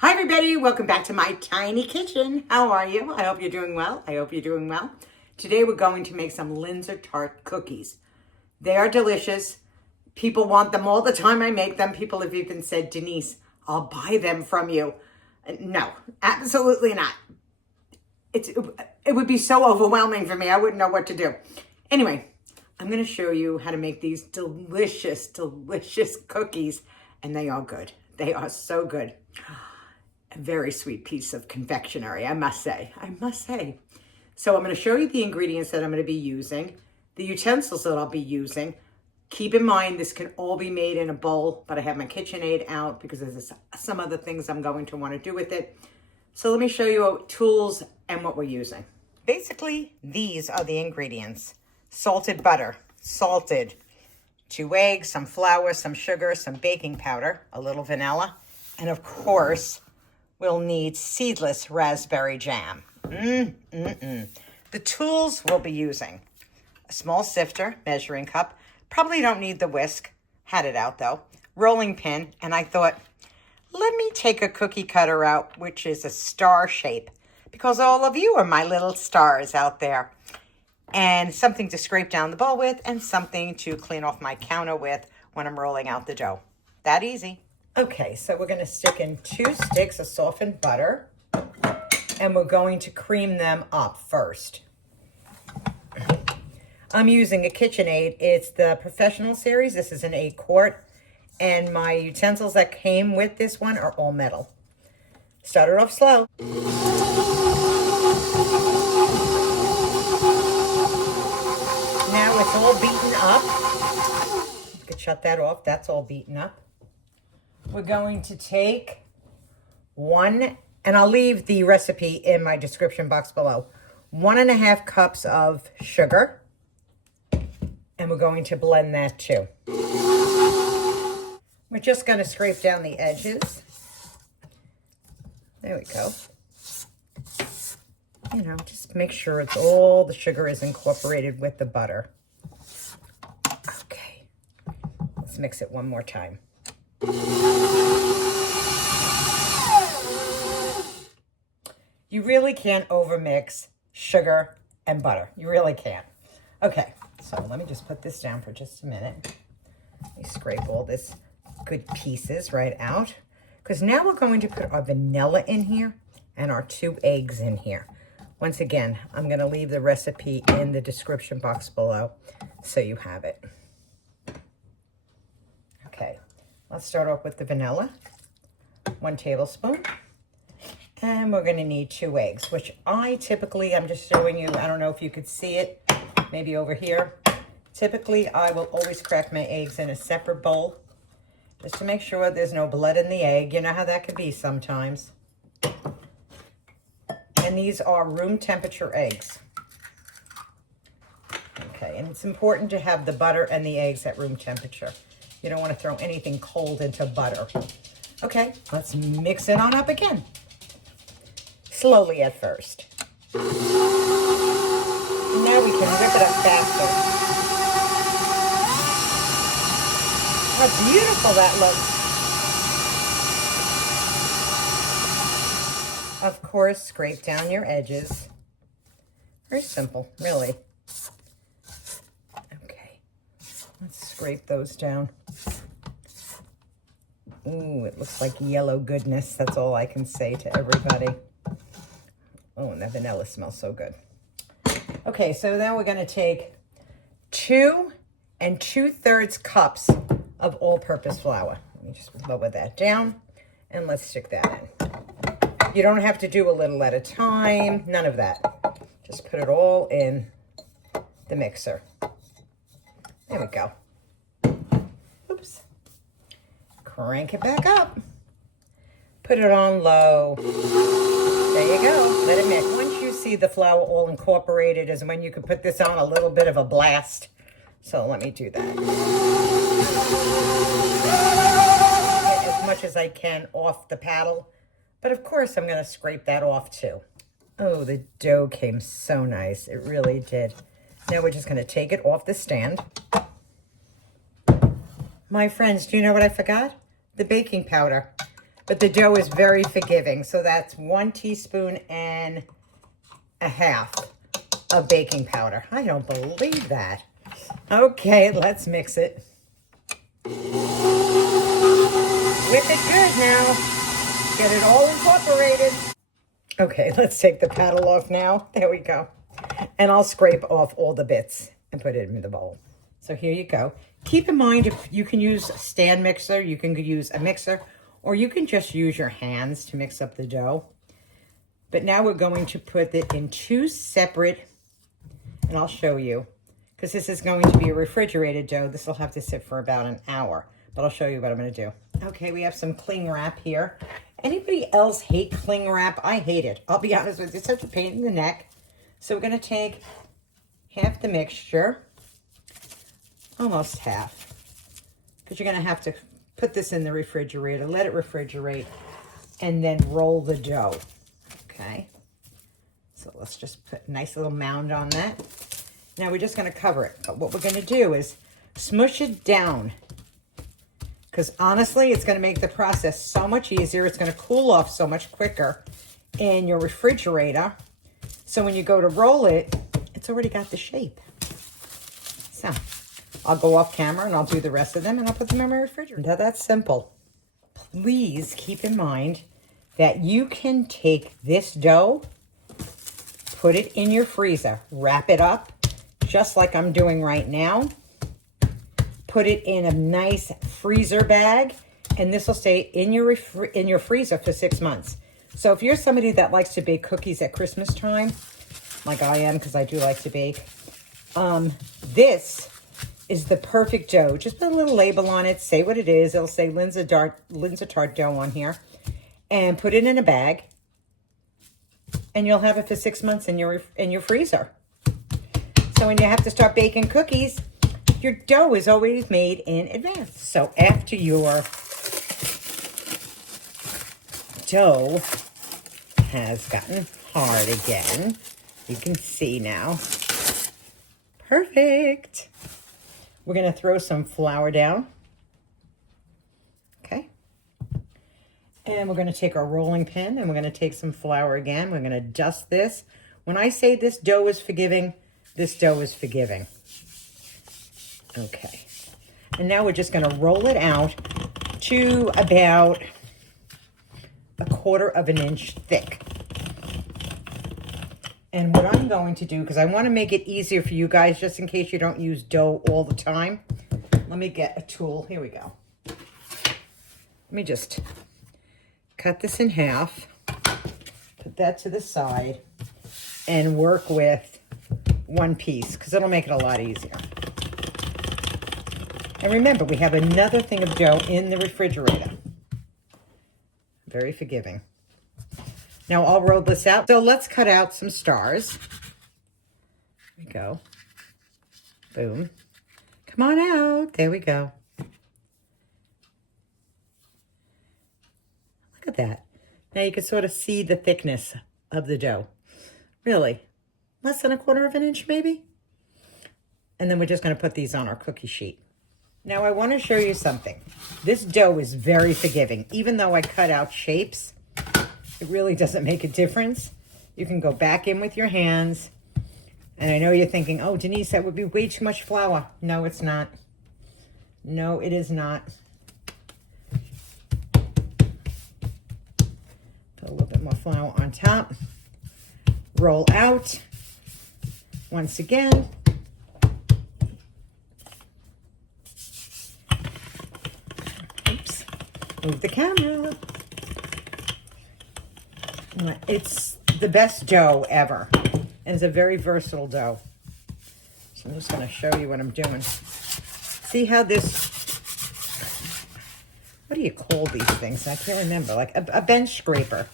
Hi everybody, welcome back to my tiny kitchen. How are you? I hope you're doing well. Today we're going to make some Linzer Tart Cookies. They are delicious. People want them all the time I make them. People have even said, Denise, I'll buy them from you. No, absolutely not. It would be so overwhelming for me. I wouldn't know what to do. Anyway, I'm going to show you how to make these delicious, delicious cookies. And they are good. They are so good. A very sweet piece of confectionery, I must say. So I'm going to show you the ingredients that I'm going to be using, the utensils that I'll be using. Keep in mind, this can all be made in a bowl, but I have my KitchenAid out because there's some other things I'm going to want to do with it. So let me show you tools and what we're using. Basically, these are the ingredients. Salted butter, 2 eggs, some flour, some sugar, some baking powder, a little vanilla, and of course, we'll need seedless raspberry jam. The tools we'll be using: a small sifter, measuring cup. Probably don't need the whisk. Had it out though. Rolling pin, and I thought, let me take a cookie cutter out, which is a star shape, because all of you are my little stars out there. And something to scrape down the bowl with, and something to clean off my counter with when I'm rolling out the dough. That easy. Okay, so we're going to stick in 2 sticks of softened butter, and we're going to cream them up first. I'm using a KitchenAid. It's the Professional series. This is an 8-quart, and my utensils that came with this one are all metal. Start it off slow. Now it's all beaten up. You could shut that off. That's all beaten up. We're going to take 1, and I'll leave the recipe in my description box below, 1.5 cups of sugar, and we're going to blend that too. We're just going to scrape down the edges. There we go. You know, just make sure it's all the sugar is incorporated with the butter. Okay, let's mix it one more time. You really can't overmix sugar and butter. You really can't. Okay, so let me just put this down for just a minute. Let me scrape all this good pieces right out, because now we're going to put our vanilla in here and our 2 eggs in here. Once again, I'm going to leave the recipe in the description box below so you have it. Okay, let's start off with the vanilla, 1 tablespoon. And we're going to need 2 eggs, which I'm just showing you, I don't know if you could see it, maybe over here. Typically, I will always crack my eggs in a separate bowl, just to make sure there's no blood in the egg. You know how that could be sometimes. And these are room temperature eggs. Okay, and it's important to have the butter and the eggs at room temperature. You don't want to throw anything cold into butter. Okay, let's mix it on up again. Slowly at first. And now we can whip it up faster. How beautiful that looks. Of course, scrape down your edges. Very simple, really. Okay, let's scrape those down. Ooh, it looks like yellow goodness. That's all I can say to everybody. Oh, and the vanilla smells so good. Okay, so now we're going to take 2 2/3 cups of all-purpose flour. Let me just lower that down, and let's stick that in. You don't have to do a little at a time, none of that. Just put it all in the mixer. There we go. Oops. Crank it back up. Put it on low. There you go. Let it mix. Once you see the flour all incorporated is when you can put this on a little bit of a blast. So let me do that. Get as much as I can off the paddle. But of course, I'm going to scrape that off too. Oh, the dough came so nice. It really did. Now we're just going to take it off the stand. My friends, do you know what I forgot? The baking powder. but the dough is very forgiving. So that's 1.5 teaspoons of baking powder. I don't believe that. Okay, let's mix it. Whip it good now. Get it all incorporated. Okay, let's take the paddle off now. There we go. And I'll scrape off all the bits and put it in the bowl. So here you go. Keep in mind, if you can use a stand mixer, you can use a mixer, or you can just use your hands to mix up the dough. But now we're going to put it in 2 separate, and I'll show you, because this is going to be a refrigerated dough. This will have to sit for about an hour, but I'll show you what I'm going to do. Okay, we have some cling wrap here. Anybody else hate cling wrap? I hate it. I'll be honest with you. It's such a pain in the neck. So we're going to take half the mixture, almost half, because you're going to have to put this in the refrigerator, let it refrigerate, and then roll the dough. Okay, so let's just put a nice little mound on that. Now we're just going to cover it, but what we're going to do is smush it down, because honestly, it's going to make the process so much easier. It's going to cool off so much quicker in your refrigerator. So when you go to roll it, it's already got the shape. So I'll go off camera and I'll do the rest of them and I'll put them in my refrigerator. Now that's simple. Please keep in mind that you can take this dough, put it in your freezer, wrap it up just like I'm doing right now, put it in a nice freezer bag, and this will stay in your freezer for 6 months. So if you're somebody that likes to bake cookies at Christmas time, like I am because I do like to bake, this is the perfect dough. Just put a little label on it, say what it is. It'll say Linzer Tart dough on here, and put it in a bag, and you'll have it for 6 months in your freezer. So when you have to start baking cookies, your dough is always made in advance. So after your dough has gotten hard again, you can see now. Perfect. We're going to throw some flour down. Okay. And we're going to take our rolling pin and we're going to take some flour again. We're going to dust this. When I say this dough is forgiving, this dough is forgiving. Okay. And now we're just going to roll it out to about 1/4 inch thick. And what I'm going to do, because I want to make it easier for you guys, just in case you don't use dough all the time, let me get a tool. Here we go. Let me just cut this in half, put that to the side, and work with one piece, because it'll make it a lot easier. And remember, we have another thing of dough in the refrigerator. Very forgiving. Now I'll roll this out. So let's cut out some stars. There we go. Boom. Come on out. There we go. Look at that. Now you can sort of see the thickness of the dough. Really, less than 1/4 inch maybe. And then we're just going to put these on our cookie sheet. Now I want to show you something. This dough is very forgiving. Even though I cut out shapes, it really doesn't make a difference. You can go back in with your hands. And I know you're thinking, oh, Denise, that would be way too much flour. No, it's not. No, it is not. Put a little bit more flour on top. Roll out. Once again. Oops. Move the camera. It's the best dough ever. And it's a very versatile dough. So I'm just going to show you what I'm doing. See how this, what do you call these things? I can't remember. Like a bench scraper.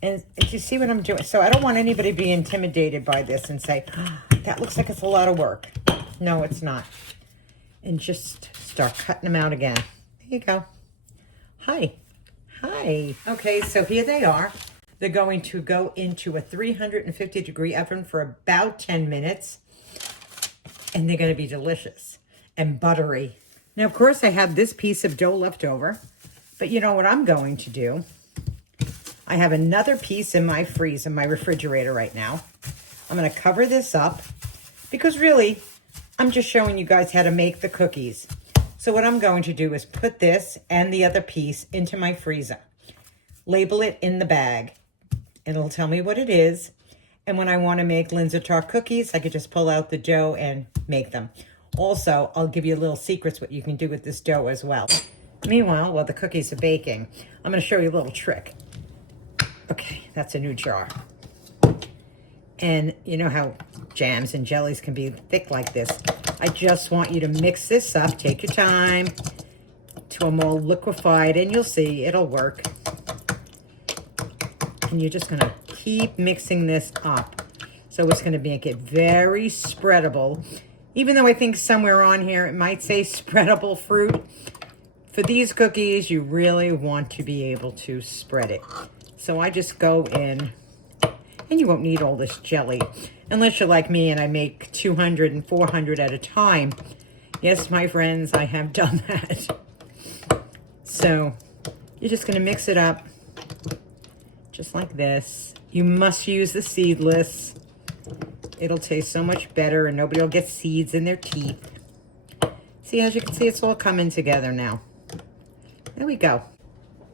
And do you see what I'm doing? So I don't want anybody to be intimidated by this and say, oh, that looks like it's a lot of work. No, it's not. And just start cutting them out again. There you go. Hi. Hi. Okay, so here they are. They're going to go into a 350-degree oven for about 10 minutes. And they're going to be delicious and buttery. Now, of course, I have this piece of dough left over. But you know what I'm going to do? I have another piece in my freezer, in my refrigerator right now. I'm going to cover this up because really, I'm just showing you guys how to make the cookies. So what I'm going to do is put this and the other piece into my freezer. Label it in the bag. It'll tell me what it is. And when I want to make Linzer Tart cookies, I could just pull out the dough and make them. Also, I'll give you little secrets what you can do with this dough as well. Meanwhile, while the cookies are baking, I'm going to show you a little trick. Okay, that's a new jar. And you know how jams and jellies can be thick like this. I just want you to mix this up. Take your time to a more liquefied, and you'll see it'll work. And you're just going to keep mixing this up. So it's going to make it very spreadable. Even though I think somewhere on here it might say spreadable fruit. For these cookies, you really want to be able to spread it. So I just go in, and you won't need all this jelly. Unless you're like me and I make 200 and 400 at a time. Yes, my friends, I have done that. So you're just going to mix it up just like this. You must use the seedless. It'll taste so much better and nobody will get seeds in their teeth. See, as you can see, it's all coming together now. There we go.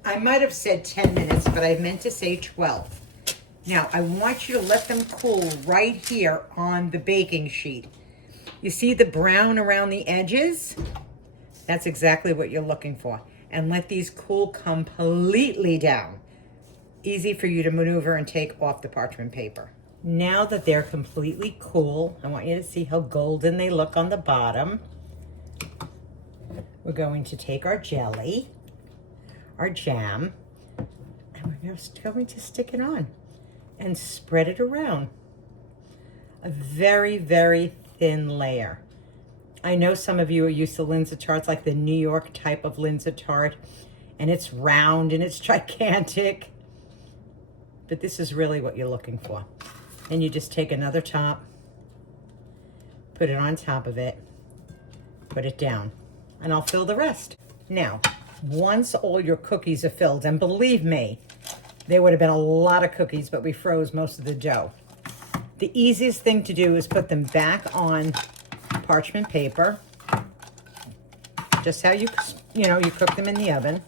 I might have said 10 minutes, but I meant to say 12. Now, I want you to let them cool right here on the baking sheet. You see the brown around the edges? That's exactly what you're looking for. And let these cool completely down. Easy for you to maneuver and take off the parchment paper. Now that they're completely cool, I want you to see how golden they look on the bottom. We're going to take our jelly, our jam, and we're just going to stick it on and spread it around. A very, very thin layer. I know some of you are used to Linzer Tarts, like the New York type of Linzer Tart, and it's round and it's gigantic. But this is really what you're looking for. And you just take another top, put it on top of it, put it down, and I'll fill the rest. Now, once all your cookies are filled, and believe me, there would have been a lot of cookies, but we froze most of the dough. The easiest thing to do is put them back on parchment paper, just how you cook them in the oven.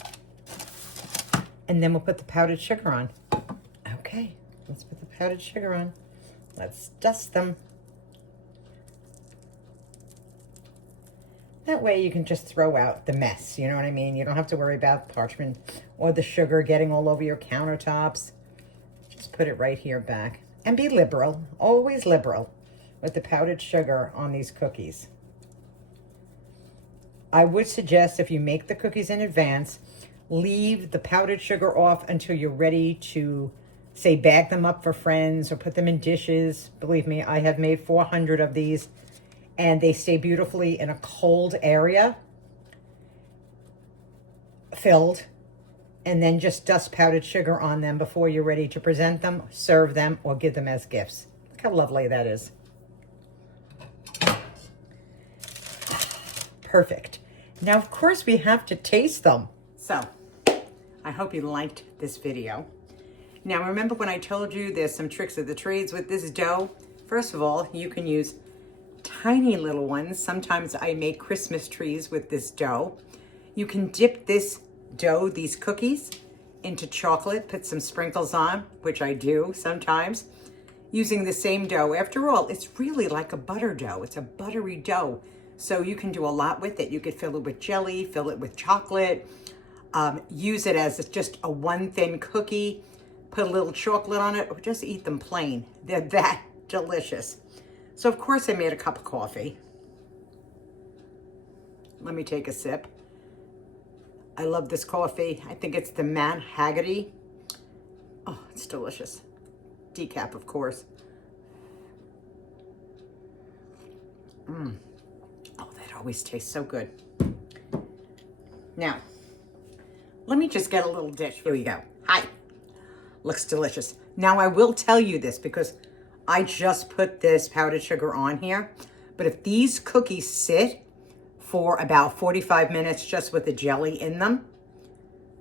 And then we'll put the powdered sugar on. Okay, let's put the powdered sugar on. Let's dust them. That way you can just throw out the mess, you know what I mean? You don't have to worry about parchment or the sugar getting all over your countertops. Just put it right here back. And be liberal, always liberal, with the powdered sugar on these cookies. I would suggest if you make the cookies in advance, leave the powdered sugar off until you're ready to, say, bag them up for friends or put them in dishes. Believe me, I have made 400 of these, and they stay beautifully in a cold area, filled, and then just dust powdered sugar on them before you're ready to present them, serve them, or give them as gifts. Look how lovely that is. Perfect. Now, of course, we have to taste them. So, I hope you liked this video. Now, remember when I told you there's some tricks of the trades with this dough? First of all, you can use tiny little ones. Sometimes I make Christmas trees with this dough. You can dip this dough, these cookies, into chocolate, put some sprinkles on, which I do sometimes, using the same dough. After all, it's really like a butter dough. It's a buttery dough. So you can do a lot with it. You could fill it with jelly, fill it with chocolate, use it as just a one thin cookie, put a little chocolate on it, or just eat them plain. They're that delicious. So of course I made a cup of coffee. Let me take a sip. I love this coffee. I think it's the Man Haggerty. Oh, it's delicious. Decaf, of course. Oh, that always tastes so good. Now, let me just get a little dish. Here we go. Hi. Looks delicious. Now, I will tell you this because I just put this powdered sugar on here. But if these cookies sit for about 45 minutes just with the jelly in them,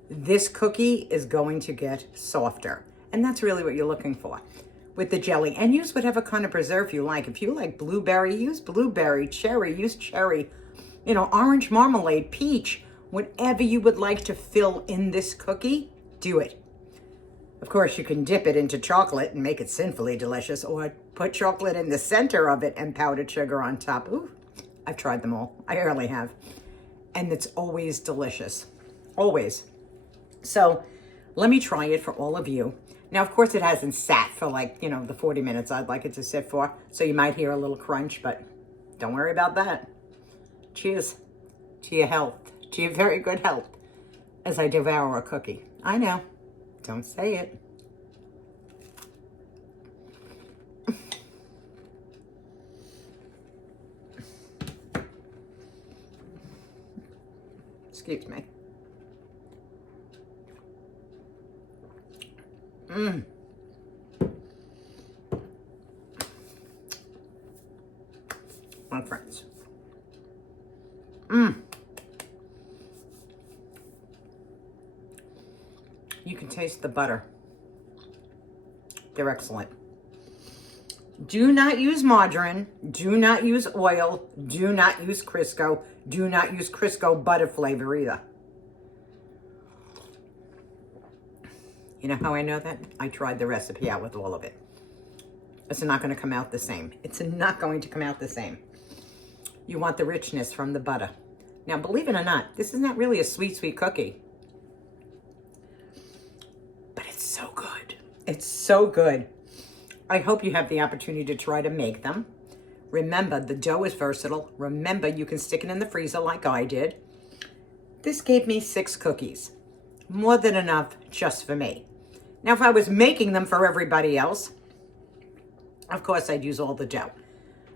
this cookie is going to get softer. And that's really what you're looking for with the jelly. And use whatever kind of preserve you like. If you like blueberry, use blueberry. Cherry, use cherry. You know, orange marmalade, peach, whatever you would like to fill in this cookie, do it. Of course, you can dip it into chocolate and make it sinfully delicious, or put chocolate in the center of it and powdered sugar on top. Ooh, I've tried them all. I really have. And it's always delicious. Always. So let me try it for all of you. Now, of course, it hasn't sat for the 40 minutes I'd like it to sit for. So you might hear a little crunch, but don't worry about that. Cheers to your health, to your very good health, as I devour a cookie. I know. Don't say it. Excuse me. My friends. You can taste the butter. They're excellent. Do not use margarine. Do not use oil. Do not use Crisco. Do not use Crisco butter flavor either. You know how I know that? I tried the recipe out with all of it. It's not going to come out the same. It's not going to come out the same. You want the richness from the butter. Now, believe it or not, this is not really a sweet, sweet cookie. But it's so good. It's so good. I hope you have the opportunity to try to make them. Remember, the dough is versatile. Remember, you can stick it in the freezer like I did. This gave me 6 cookies. More than enough just for me. Now, if I was making them for everybody else, of course, I'd use all the dough.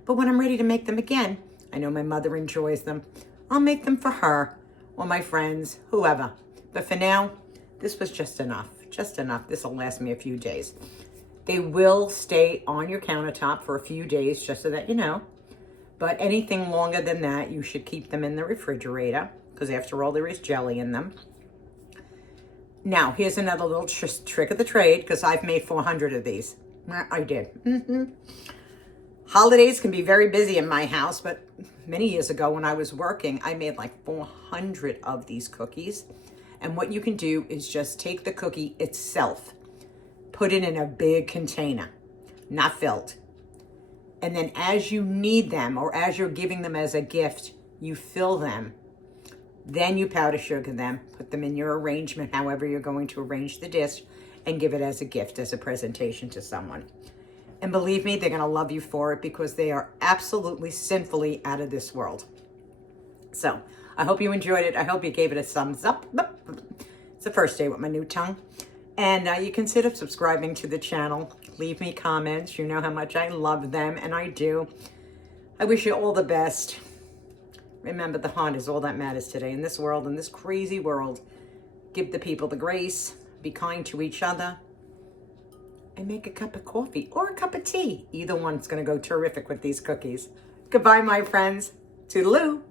But when I'm ready to make them again, I know my mother enjoys them. I'll make them for her or my friends, whoever. But for now, this was just enough. Just enough. This will last me a few days. They will stay on your countertop for a few days, just so that you know. But anything longer than that, you should keep them in the refrigerator, because after all, there is jelly in them. Now, here's another little trick of the trade, because I've made 400 of these. I did. Holidays can be very busy in my house, but many years ago when I was working, I made like 400 of these cookies. And what you can do is just take the cookie itself, put it in a big container, not filled. And then as you need them, or as you're giving them as a gift, you fill them. Then you powder sugar them, put them in your arrangement, however you're going to arrange the dish, and give it as a gift, as a presentation to someone. And believe me, they're going to love you for it, because they are absolutely sinfully out of this world. So I hope you enjoyed it. I hope you gave it a thumbs up. It's the first day with my new tongue. And you consider subscribing to the channel. Leave me comments. You know how much I love them, and I do. I wish you all the best. Remember, the heart is all that matters today in this world, in this crazy world. Give the people the grace. Be kind to each other. And make a cup of coffee or a cup of tea. Either one's going to go terrific with these cookies. Goodbye, my friends. Toodaloo.